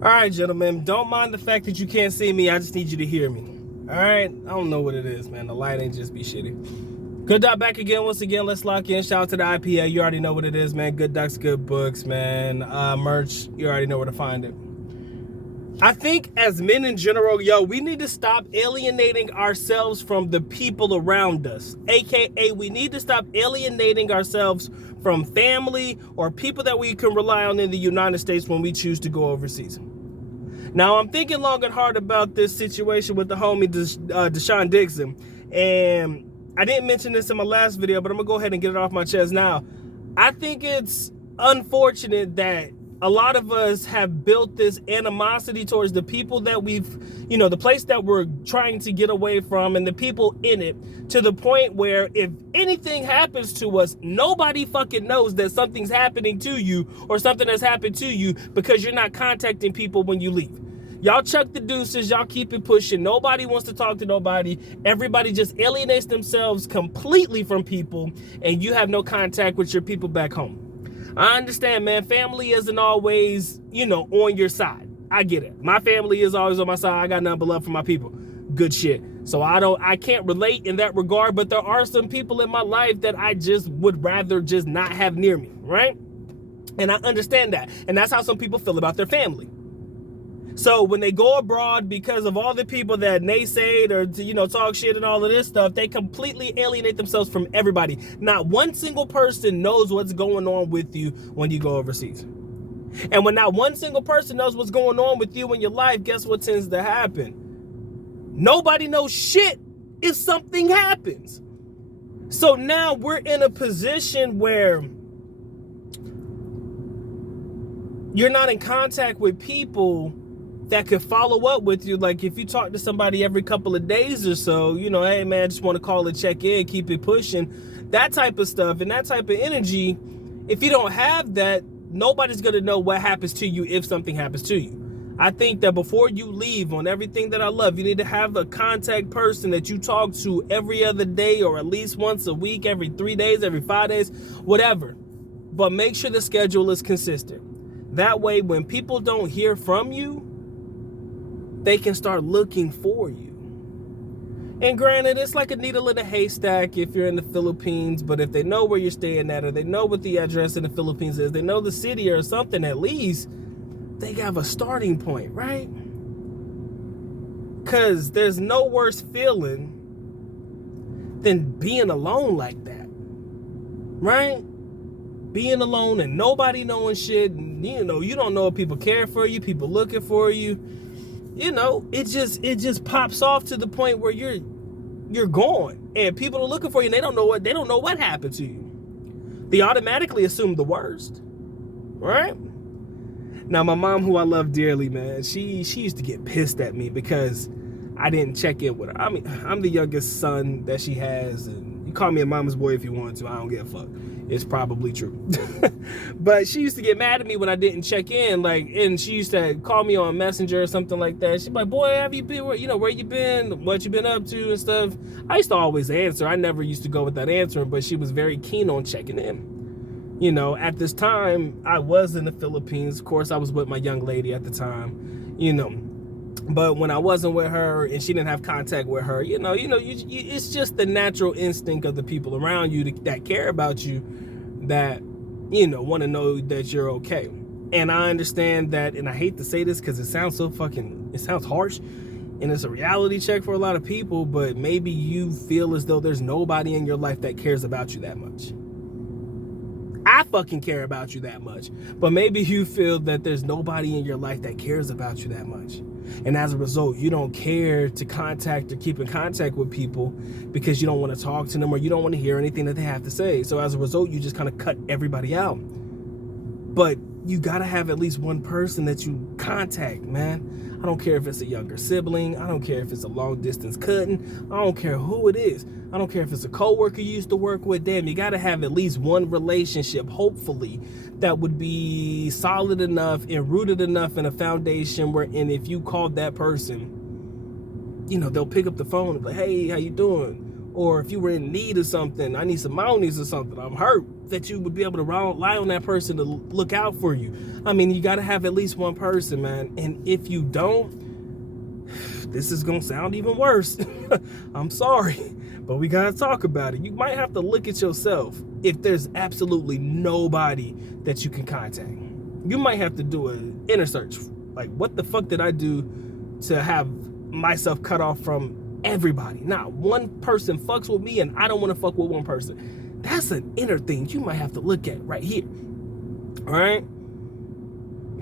All right, gentlemen, don't mind the fact that you can't see me. I just need you to hear me. All right? I don't know what it is, man. The light ain't just be shitty. Good Doc back again. Once again, let's lock in. Shout out to the IPA. You already know what it is, man. Good Docs, good books, man. Merch, you already know where to find it. I think as men in general, we need to stop alienating ourselves from the people around us. AKA, we need to stop alienating ourselves from family or people that we can rely on in the United States when we choose to go overseas. Now, I'm thinking long and hard about this situation with the homie Deshaun Dixon. And I didn't mention this in my last video, but I'm going to go ahead and get it off my chest now. I think it's unfortunate that a lot of us have built this animosity towards the people that the place that we're trying to get away from and the people in it, to the point where if anything happens to us, nobody fucking knows that something's happening to you or something has happened to you because you're not contacting people when you leave. Y'all chuck the deuces, y'all keep it pushing. Nobody wants to talk to nobody. Everybody just alienates themselves completely from people, and you have no contact with your people back home. I understand, man. Family isn't always, on your side. I get it. My family is always on my side. I got nothing but love for my people. Good shit. So I can't relate in that regard, but there are some people in my life that I just would rather just not have near me, right? And I understand that. And that's how some people feel about their family. So when they go abroad, because of all the people that naysayed or talk shit and all of this stuff, they completely alienate themselves from everybody. Not one single person knows what's going on with you when you go overseas. And when not one single person knows what's going on with you in your life, guess what tends to happen? Nobody knows shit if something happens. So now we're in a position where you're not in contact with people that could follow up with you. Like if you talk to somebody every couple of days or so, hey man, I just want to call and check in, keep it pushing, that type of stuff and that type of energy. If you don't have that, nobody's going to know what happens to you if something happens to you. I think that before you leave on everything that I love, you need to have a contact person that you talk to every other day or at least once a week, every 3 days, every 5 days, whatever. But make sure the schedule is consistent. That way, when people don't hear from you, they can start looking for you. And granted, it's like a needle in a haystack if you're in the Philippines, but if they know where you're staying at, or they know what the address in the Philippines is, they know the city or something at least, they have a starting point, right? Because there's no worse feeling than being alone like that, right? Being alone and nobody knowing shit, and, you don't know if people care for you, people looking for you. It just pops off to the point where you're gone, and people are looking for you, and they don't know what happened to you. They automatically assume the worst, right? Now, my mom, who I love dearly, man, she used to get pissed at me because I didn't check in with her. I mean, I'm the youngest son that she has, and you call me a mama's boy if you want to. I don't give a fuck. It's probably true. But she used to get mad at me when I didn't check in, and she used to call me on Messenger or something like that. She'd be like, boy, have you been, where you been, what you been up to and stuff. I used to always answer. I never used to go without answering, but she was very keen on checking in. At this time, I was in the Philippines. Of course, I was with my young lady at the time, But when I wasn't with her and she didn't have contact with her, it's just the natural instinct of the people around you that care about you, that, want to know that you're okay. And I understand that, and I hate to say this because it sounds harsh, and it's a reality check for a lot of people, but maybe you feel as though there's nobody in your life that cares about you that much. I fucking care about you that much, but maybe you feel that there's nobody in your life that cares about you that much. And as a result, you don't care to contact or keep in contact with people because you don't want to talk to them or you don't want to hear anything that they have to say. So as a result, you just kind of cut everybody out. But you got to have at least one person that you contact, man. I don't care if it's a younger sibling. I don't care if it's a long distance cousin. I don't care who it is. I don't care if it's a coworker you used to work with. Damn, you got to have at least one relationship, hopefully, that would be solid enough and rooted enough in a foundation wherein if you called that person, they'll pick up the phone and be like, hey, how you doing? or if you were in need of something, I need some monies or something, I'm hurt, that you would be able to rely on that person to look out for you. I mean, you got to have at least one person, man. And if you don't, this is going to sound even worse. I'm sorry, but we got to talk about it. You might have to look at yourself if there's absolutely nobody that you can contact. You might have to do an inner search. Like, what the fuck did I do to have myself cut off from everybody? Not one person fucks with me and I don't want to fuck with one person. That's an inner thing you might have to look at right here. All right?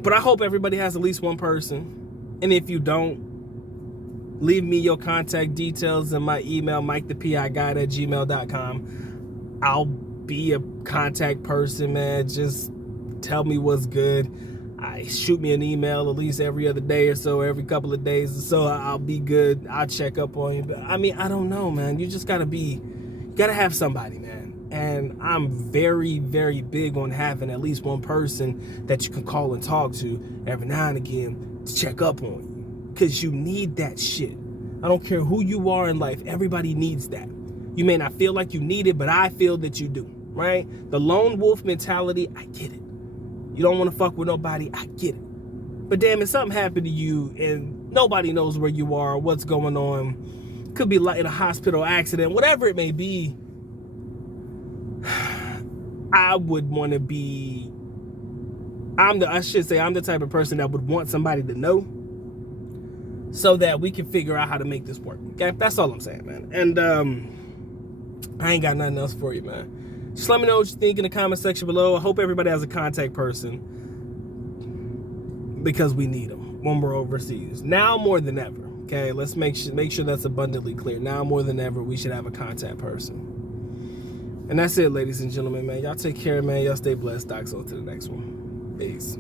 But I hope everybody has at least one person. And if you don't, leave me your contact details in my email, MikeThePIGuide@gmail.com. I'll be a contact person, man. Just tell me what's good. Shoot me an email at least every other day or so, every couple of days or so. I'll be good. I'll check up on you. But I mean, I don't know, man. You just gotta have somebody, man. And I'm very, very big on having at least one person that you can call and talk to every now and again to check up on you. Because you need that shit. I don't care who you are in life. Everybody needs that. You may not feel like you need it, but I feel that you do, right? The lone wolf mentality, I get it. You don't want to fuck with nobody, I get it. But damn, if something happened to you and nobody knows where you are, what's going on, could be like in a hospital accident, whatever it may be, I would want to be, I'm the type of person that would want somebody to know so that we can figure out how to make this work. Okay, that's all I'm saying, man. And I ain't got nothing else for you, man. Just let me know what you think in the comment section below. I hope everybody has a contact person, because we need them when we're overseas. Now more than ever, okay? Let's make sure that's abundantly clear. Now more than ever, we should have a contact person. And that's it, ladies and gentlemen, man. Y'all take care, man. Y'all stay blessed. Docs on to the next one. Peace.